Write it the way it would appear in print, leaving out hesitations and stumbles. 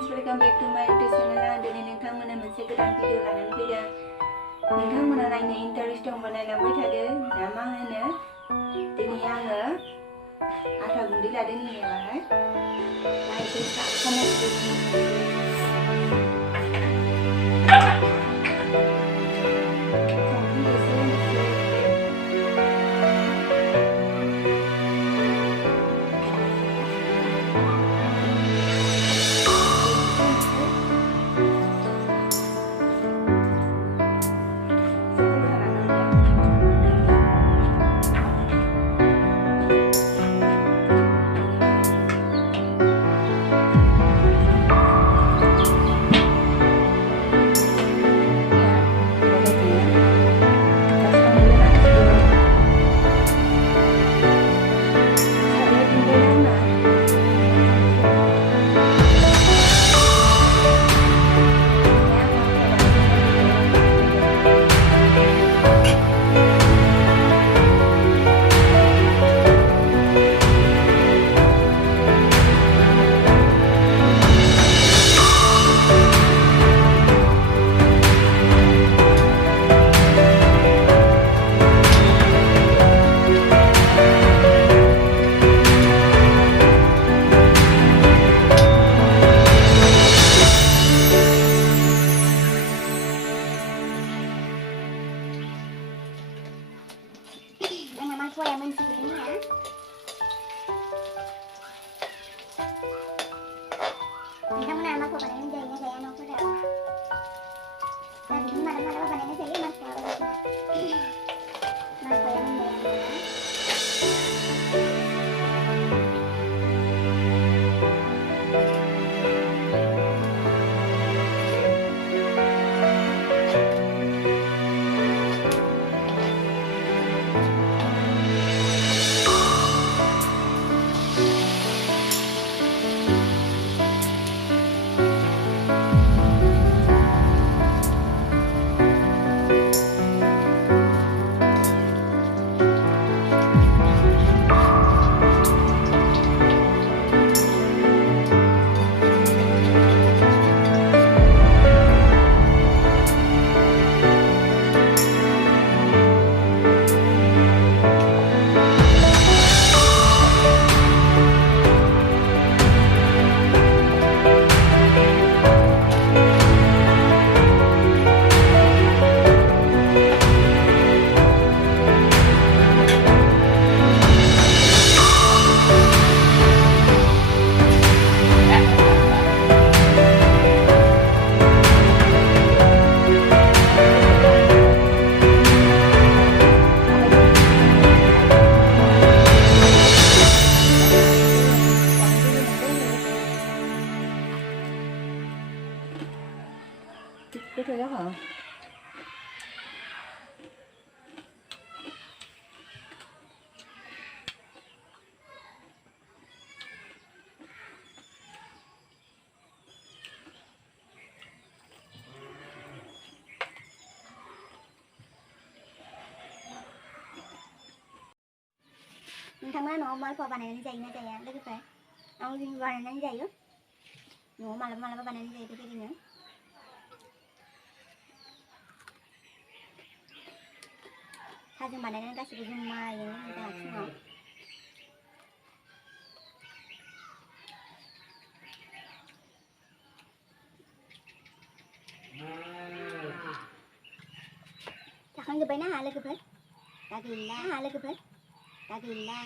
friends, welcome back to my YouTube channel. आं दिनै नोंथांमोननो मोनसे गोदान भिडिअ लानानै फैदों। नोंथांमोना नायनो इन्टारेस्ट दंबा नायलांबाय थादो। दा मा होनो दिनै आङो आटा गुन्दै लादों नैबेवहाय। दा एसे thôi đó hả? Thằng nó mới qua bàn này nó dày nó dày á, đấy cái phải. Ông bàn này nó dày á. Nó mà bàn này nó dày cái gì nữa. Saja bàn này nó kasih rumah yang kita semua. Takkan ke benar hal ke ber? Tak gila hal ke ber? Tak gila.